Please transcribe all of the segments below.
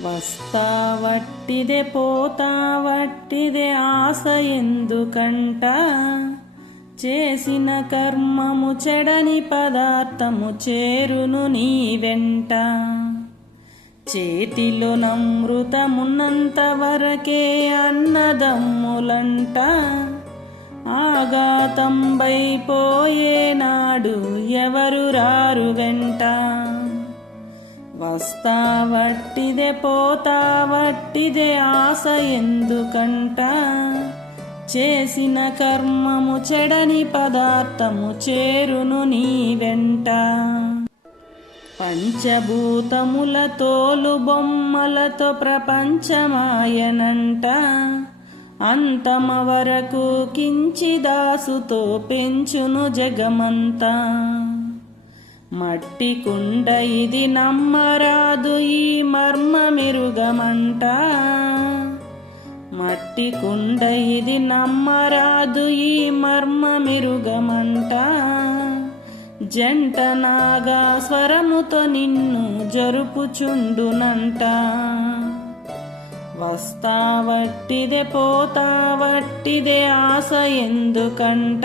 వస్తావట్టిదే పోతావట్టిదే ఆశ ఎందుకంట? చేసిన కర్మము చెడని పదార్థము చేరును నీ వెంట. చేతిలో నమృతమున్నంత వరకే అన్నదమ్ములంట. ఆగాతంబైపోయేనాడు ఎవరు రారు వెంట? వస్తా వట్టిదే పోతా వట్టిదే ఆశ ఎందుకంట? చేసిన కర్మము చెడని పదార్థము చేరును నీ వెంట. పంచభూతముల తోలు బొమ్మలతో ప్రపంచమాయనంట. అంతమ వరకు కించిదాసుతో పెంచును జగమంతా. మట్టి కుండ ఇది నమ్మరాదు ఈ మర్మ మెరుగమంట మట్టి కుండ ఇది నమ్మరాదు ఈ మర్మ మెరుగమంట జంట నాగా స్వరముతో నిన్ను జరుపుచుండునంట. వస్తా వట్టిదే పోతా వట్టిదే ఆశ ఎందుకంట.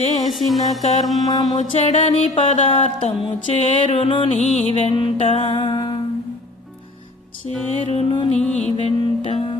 చేసిన కర్మము చెడని పదార్థము చేరును నీ వెంట. చేరును నీ వెంట.